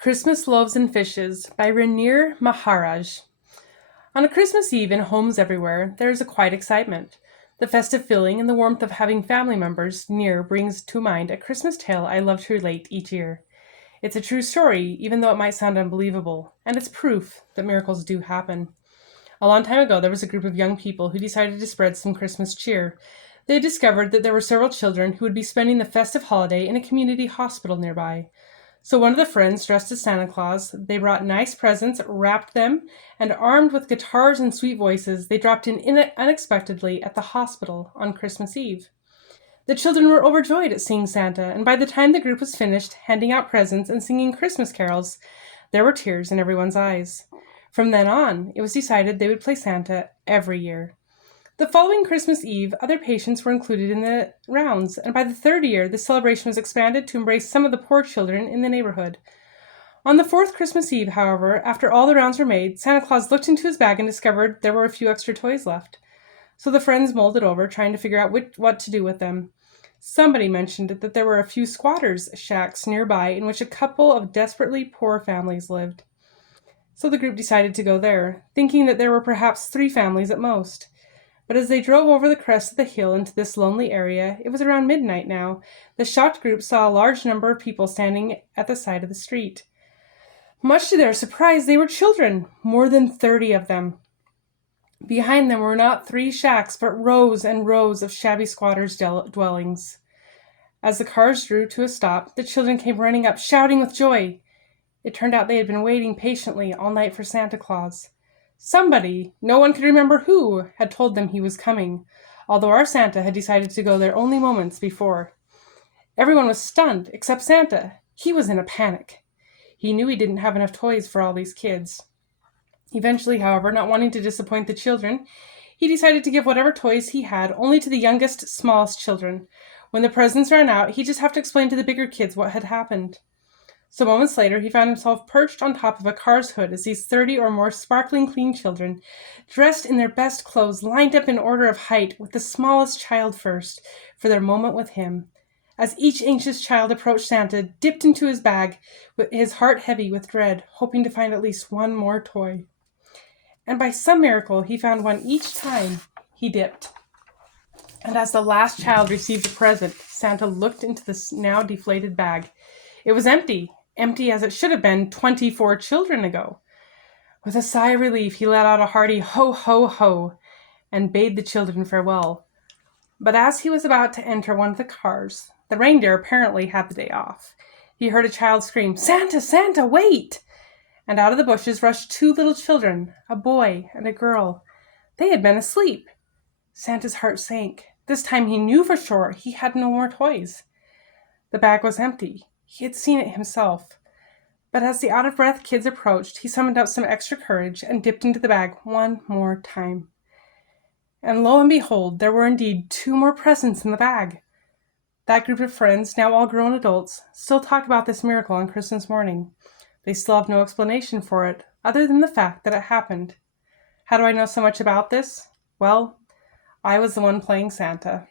Christmas Loaves and Fishes by Rainier Maharaj. On a Christmas Eve in homes everywhere, there is a quiet excitement. The festive feeling and the warmth of having family members near brings to mind a Christmas tale I love to relate each year. It's a true story, even though it might sound unbelievable, and it's proof that miracles do happen. A long time ago, there was a group of young people who decided to spread some Christmas cheer. They discovered that there were several children who would be spending the festive holiday in a community hospital nearby. So one of the friends, dressed as Santa Claus, they brought nice presents, wrapped them, and armed with guitars and sweet voices, they dropped in unexpectedly at the hospital on Christmas Eve. The children were overjoyed at seeing Santa, and by the time the group was finished handing out presents and singing Christmas carols, there were tears in everyone's eyes. From then on, it was decided they would play Santa every year. The following Christmas Eve, other patients were included in the rounds, and by the third year, the celebration was expanded to embrace some of the poor children in the neighborhood. On the fourth Christmas Eve, however, after all the rounds were made, Santa Claus looked into his bag and discovered there were a few extra toys left. So the friends mulled it over, trying to figure out what to do with them. Somebody mentioned that there were a few squatters' shacks nearby in which a couple of desperately poor families lived. So the group decided to go there, thinking that there were perhaps 3 families at most. But as they drove over the crest of the hill into this lonely area, it was around midnight now, the shocked group saw a large number of people standing at the side of the street. Much to their surprise, they were children, more than 30 of them. Behind them were not 3 shacks, but rows and rows of shabby squatters' dwellings. As the cars drew to a stop, the children came running up, shouting with joy. It turned out they had been waiting patiently all night for Santa Claus. Somebody, no one could remember who, had told them he was coming, although our Santa had decided to go there only moments before. Everyone was stunned, except Santa. He was in a panic. He knew he didn't have enough toys for all these kids. Eventually, however, not wanting to disappoint the children, he decided to give whatever toys he had only to the youngest, smallest children. When the presents ran out, he'd just have to explain to the bigger kids what had happened. So moments later, he found himself perched on top of a car's hood as these 30 or more sparkling clean children, dressed in their best clothes, lined up in order of height, with the smallest child first, for their moment with him. As each anxious child approached Santa, dipped into his bag, with his heart heavy with dread, hoping to find at least one more toy. And by some miracle, he found one each time he dipped. And as the last child received a present, Santa looked into the now deflated bag. It was empty as it should have been 24 children ago. With a sigh of relief, he let out a hearty ho, ho, ho, and bade the children farewell. But as he was about to enter one of the cars, the reindeer apparently had the day off. He heard a child scream, "Santa, Santa, wait!" And out of the bushes rushed 2 little children, a boy and a girl. They had been asleep. Santa's heart sank. This time he knew for sure he had no more toys. The bag was empty. He had seen it himself. But as the out-of-breath kids approached, he summoned up some extra courage and dipped into the bag one more time. And lo and behold, there were indeed 2 more presents in the bag. That group of friends, now all grown adults, still talk about this miracle on Christmas morning. They still have no explanation for it, other than the fact that it happened. How do I know so much about this? Well, I was the one playing Santa.